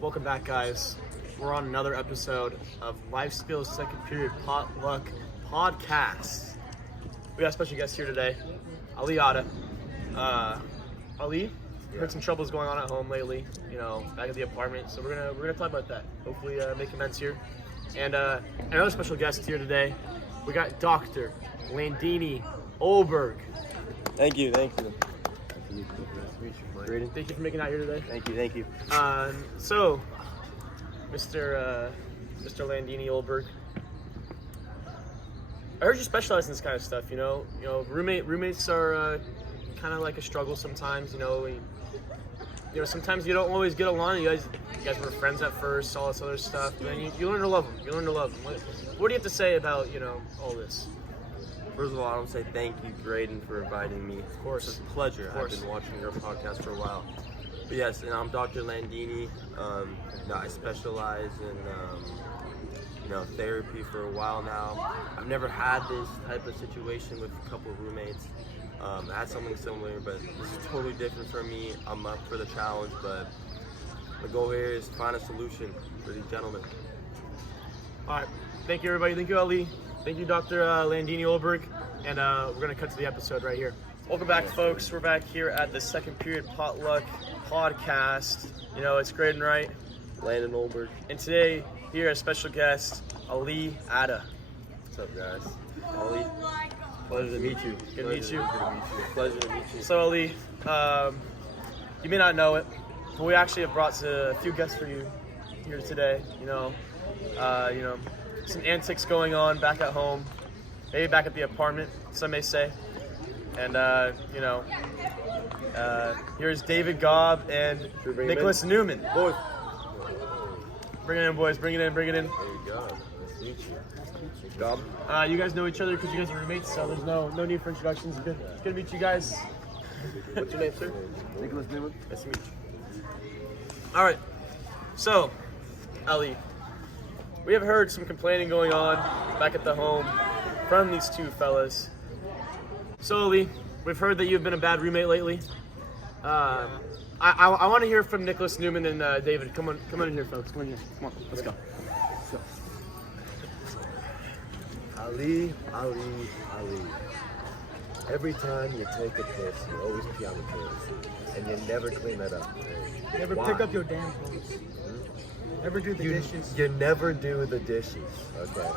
Welcome back, guys. We're on another episode of Life Skills Second Period Potluck Podcast. We got a special guest here today, Atta. Ali, heard some troubles going on at home lately. Back at the apartment. So we're gonna talk about that. Hopefully, make amends here. And another special guest here today. We got Doctor Landini Olberg. Thank you. Grayden, thank you for making it out here today. Thank you. So, Mr. Landini Olberg, I heard you specialize in this kind of stuff. Roommates are kind of like a struggle sometimes. Sometimes you don't always get along. You guys were friends at first, all this other stuff, but then you learn to love them. What do you have to say about all this? First of all, I want to say thank you, Grayden, for inviting me. Of course. It's a pleasure. I've been watching your podcast for a while. But yes, and I'm Dr. Landini. I specialize in therapy for a while now. I've never had this type of situation with a couple of roommates. I had something similar, but this is totally different for me. I'm up for the challenge, but the goal here is to find a solution for these gentlemen. All right. Thank you, everybody. Thank you, Ali. Thank you, Dr. Landini Olberg. And we're going to cut to the episode right here. Welcome back, folks. We're back here at the Second Period Potluck Podcast. It's Grayden, right? Landon Olberg. And today, here, a special guest, Atta. What's up, guys? Ali. Pleasure to meet you. Good to meet you. Pleasure to meet you. So, Ali, you may not know it, but we actually have brought a few guests for you here today. Some antics going on back at home, maybe back at the apartment, some may say. And, here's David Gaub and Nicholas Neumann. Boys. Bring it in, boys. Bring it in. There you go. Nice to meet you. Gaub. You guys know each other because you guys are roommates, so there's no need for introductions. It's good to meet you guys. What's your name, sir? Nicholas Neumann. Nice to meet you. All right. So, Ali, we have heard some complaining going on back at the home from these two fellas. So, Ali, we've heard that you've been a bad roommate lately. I want to hear from Nicholas Neumann and David. Come on in here, folks. Come on, let's go. Ali. Every time you take a piss, you always pee on the toilet, and you never clean that up. Never Why? pick up your damn clothes. Never do the dishes. You never do the dishes. Okay.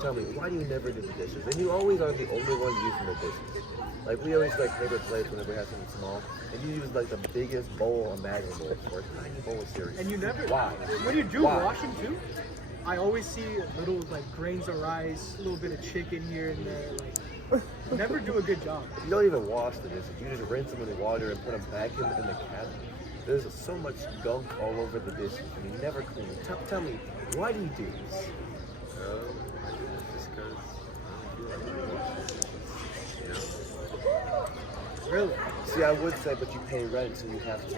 Tell me, why do you never do the dishes? And you always are the only one using the dishes. Like, we always paper plates whenever we have something small, and you use the biggest bowl imaginable for a tiny bowl of cereal. And you never. Why? When you do Why? washing too, I always see little grains of rice, a little bit of chicken here and there. Never do a good job. You don't even wash the dishes. You just rinse them in the water and put them back in the cabinet. There's so much gunk all over the dishes, and you never clean it. Tell me, why do you do this? Just because Really? See, I would say, but you pay rent, so you have to,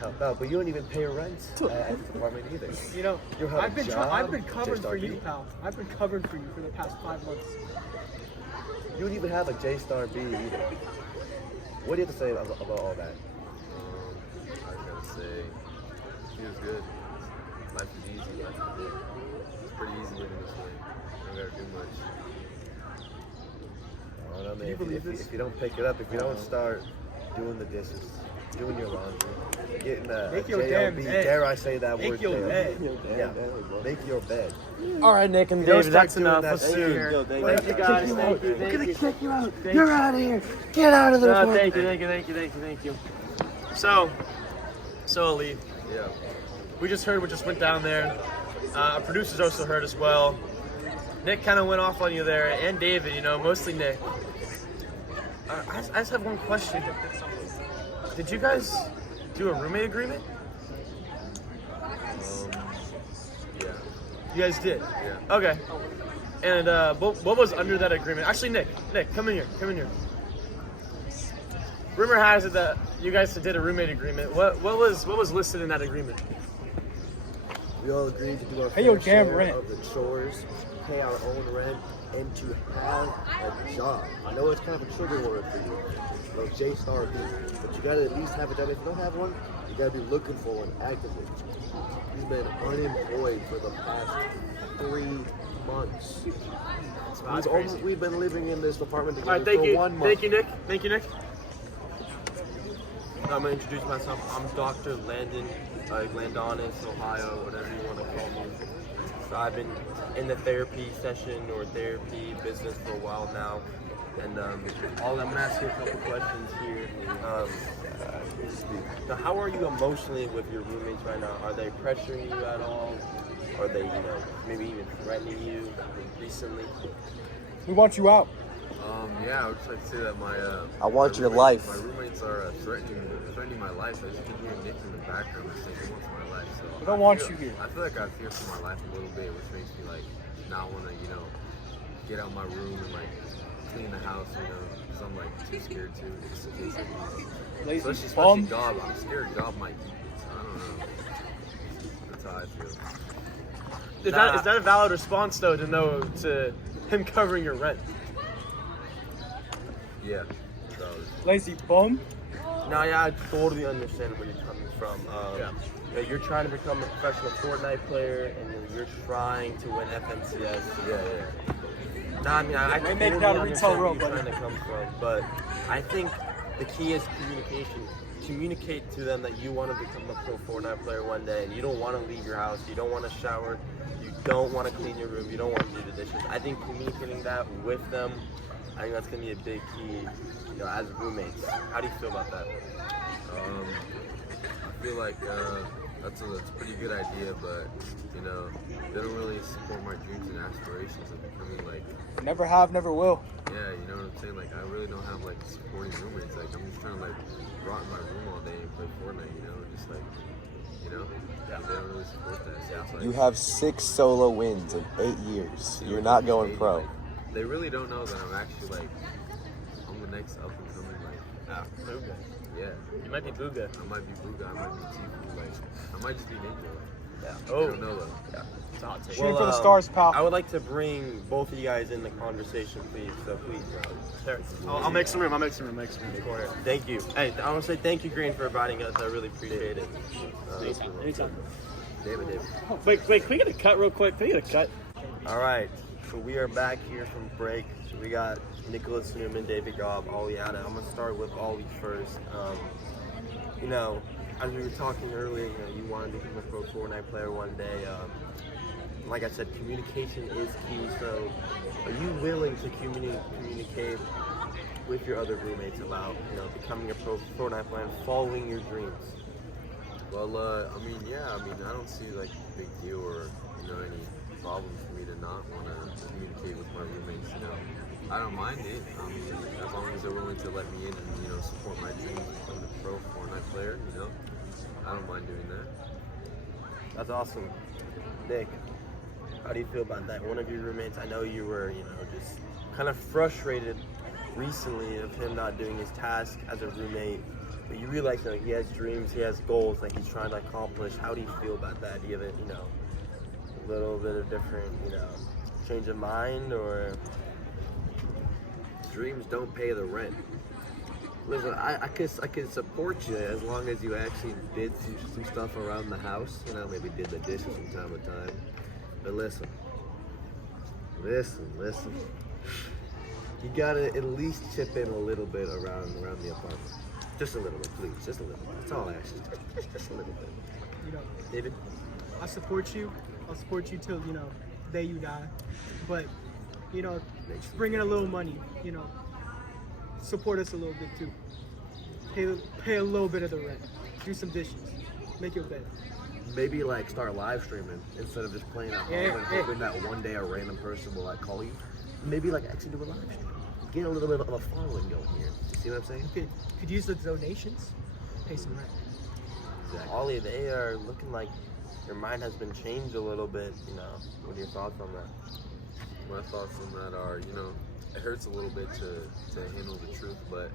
help out. But you don't even pay rent at the apartment either. You have I've been a job, I've been covering for you, JSTR B. pal. I've been covering for you for the past 5 months. You don't even have a JSTR B either. What do you have to say about all that? I gotta say, she was good. Life is easy. Life is good. It's pretty easy living this way. You don't gotta do much. I don't know, man. you believe this? If you don't pick it up, if you don't start doing the dishes, doing your laundry, getting a Make your JLB, damn bed. dare I say that Make word? your JLB. bed. Yeah, make your bed. All right, Nick and You don't David, start that's doing enough. that Let's shit. see here. Thank you guys. Thank you. We're gonna kick you out. Thank You're out of here. Get out of the No, apartment. thank you. So Ali, Yeah. we just heard what just went down there. Our producers also heard as well. Nick kind of went off on you there, and David, mostly Nick. I just have one question. Did you guys do a roommate agreement? Yeah. You guys did? Yeah. Okay. And what was under that agreement? Actually, Nick, come in here. Rumor has it that you guys did a roommate agreement. What was listed in that agreement? We all agreed to do our Pay your fair damn share rent. of the chores, pay our own rent, and to have a job. I know it's kind of a trigger word for you, JSTR B, but you gotta at least have a job. If you don't have one, You gotta be looking for one actively. He's been unemployed for the past 3 months. We've been living in this apartment together All right, thank for you. 1 month. Thank you, Nick. Thank you, Nick. I'm gonna introduce myself. I'm Doctor Landini, Landonis, Ohio, whatever you want to call me. So I've been in the therapy session or therapy business for a while now, and I'm gonna ask you a couple questions here. So how are you emotionally with your roommates right now? Are they pressuring you at all? Are they, maybe even threatening you recently? We want you out. Yeah, I would just like to say that I want your life. My roommates are threatening my life. I just keep hearing Nick in the background saying he wants my life. So We don't want you here. I feel like I fear for my life a little bit, which makes me like not want to, get out of my room and like clean the house, because I'm like too scared to. Just in case I need to. Especially Gaub. I'm scared Gaub might keep me. So I don't know. That's how I feel. Is that a valid response though to him covering your rent? Yeah. So, Lazy bum. No, yeah, I totally understand where you're coming from. You're trying to become a professional Fortnite player, and then you're trying to win FMCS. yeah. No, I mean, I They make it totally out of retail understand where road, you're buddy. trying to come from, but I think the key is communication. Communicate to them that you want to become a pro Fortnite player one day, and you don't want to leave your house, you don't want to shower, you don't want to clean your room, you don't want to do the dishes. I think communicating that with them, I think that's going to be a big key, as roommates. How do you feel about that? I feel like that's a pretty good idea, but they don't really support my dreams and aspirations of becoming like, Never have, never will. yeah, you know what I'm saying? Like I really don't have like supporting roommates. Like I'm just trying to like rot in my room all day and play Fortnite, just like, they don't really support that. So it's like, You have 6 solo wins in 8 years. You're not going pro. like, they really don't know that I'm actually like, I'm the next up and coming like, Booga. yeah. You might be Booga. I might be Booga, I might be Tifu, like, I might just be Ninja. Yeah. I don't know though. Yeah. It's a hot take. Shoot for the stars, pal. I would like to bring both of you guys in the conversation, please. So please, There. I'll make some room. I'll make some room. Corner. thank you. Hey, I want to say thank you, Green, for inviting us. I really appreciate it. Anytime. David. Wait, can we get a cut real quick? Can we get a cut? All right, so we are back here from break. So we got Nicholas Neumann, David Gaub, Ollie Atta. I'm gonna start with Ollie first. As we were talking earlier, you wanted to become a pro Fortnite player one day. Like I said, communication is key. So, are you willing to communicate with your other roommates about, becoming a pro Fortnite player and following your dreams? Well, I don't see like a big deal or, any problem for me to not want to communicate with my roommates, I don't mind it, as long as they're willing to let me in and, support my dreams of becoming a pro Fortnite player, I don't mind doing that. That's awesome. Nick, how do you feel about that? One of your roommates, I know you were, just kind of frustrated recently of him not doing his task as a roommate, but you realize that he has dreams, he has goals that he's trying to accomplish. How do you feel about that? Do you have a little bit of different, change of mind, or? Dreams don't pay the rent. Listen, I could support you as long as you actually did some stuff around the house. Maybe did the dishes from time to time. But listen. You gotta at least chip in a little bit around the apartment. Just a little bit, please. Just a little bit. That's all I ask you. Just a little bit. David? I support you. I'll support you till, the day you die. But, just bring in a little money, support us a little bit too. Pay a little bit of the rent. Do some dishes. Make your bed. Maybe like start live streaming instead of just playing at home and hoping that one day a random person will like call you. Maybe like actually do a live stream. Get a little bit of a following going here. See what I'm saying? Could use the donations. Pay some rent. Exactly. Ollie, they are looking like your mind has been changed a little bit. What are your thoughts on that? My thoughts on that are, it hurts a little bit to handle the truth, but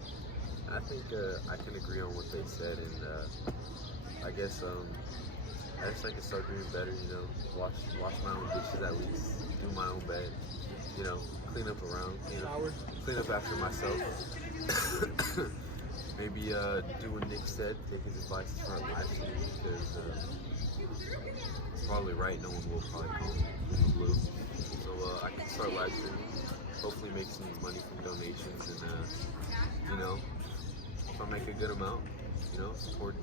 I think I can agree on what they said, and I guess I can start doing better, wash my own dishes at least, do my own bed, clean up around, clean up after myself. maybe do what Nick said, take his advice and start live streaming because it's probably right. No one will probably call me blue. So I can start live streaming, hopefully make some money from donations, and you know, if I make a good amount, you know, support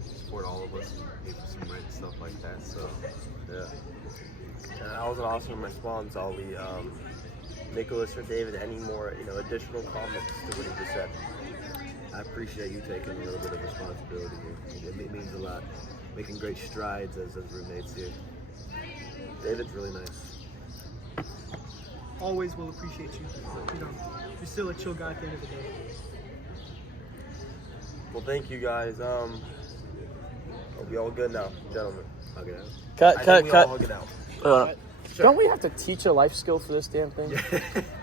all of us and pay for some rent and stuff like that. So yeah. That was an awesome response, Ali. Nicholas or David, any more, additional comments to what he just said? I appreciate you taking a little bit of responsibility here. It means a lot. Making great strides as roommates here. David's really nice. Always will appreciate you. You know, you're still a chill guy at the end of the day. Well, thank you guys. Are we all good now, gentlemen? I'll get out. Cut. All get out. Don't we have to teach a life skill for this damn thing?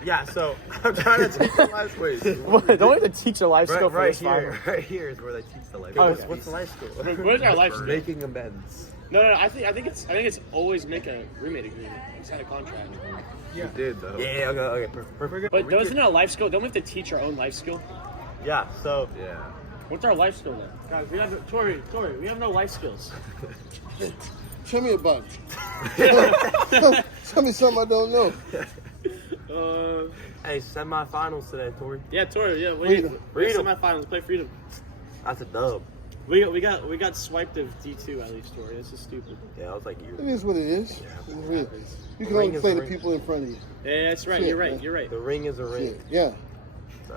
Yeah, so I'm trying to teach the life skill. What? Don't we have to teach a life skill for Right this final? here. Right here is where they teach the life Oh, skill. okay. What's the life skill? What is our life skill? Making amends. No. I think it's always make a roommate agreement. Sign a contract. You did though. Yeah, okay, perfect. But isn't it a life skill? Don't we have to teach our own life skill? Yeah, so Yeah. What's our life skill then? Guys, we have Tori, we have no life skills. Tell me about it. Tell me something I don't know. hey, semifinals today, Tori. Yeah, Tori. Yeah, Freedom. Semifinals. Play freedom. That's a dub. We got swiped of D2 at least, Tori. This is stupid. Yeah, I was like, It is what it is. It's real. You can ring only is play a the ring. people in front of you. Yeah, that's right. Shit, You're right. man. You're right. the ring is a ring. Yeah.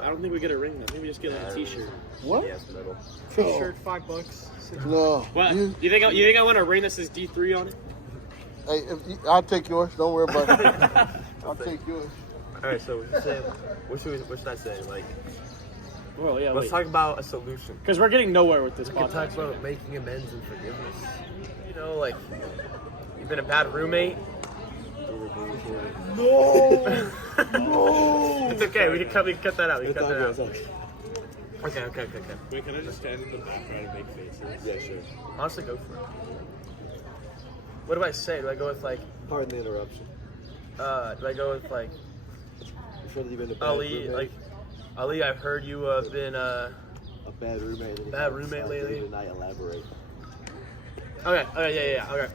I don't think we get a ring though. I think we just get like a T-shirt. What? Yes, middle. T-shirt, $5. No. What? You- You think I want a ring that says D3 on it? Hey, I'll take yours. Don't worry about it. I'll take yours. All right, so what should I say? Like, Well, yeah. let's talk about a solution. Because we're getting nowhere with this We can talk podcast. about making amends and forgiveness. Like, you've been a bad roommate. No. It's okay. We can cut that out. We can cut that out. Okay. Wait, can I just stand in the background and make faces? Yeah, sure. Honestly, go for it. What do I say? Do I go with like? Pardon the interruption. Do I go with like You sure that you've been a bad Ali? roommate? Like Ali, I've heard you have been a bad roommate. bad roommate lately. Did not elaborate. Okay. Yeah. Okay.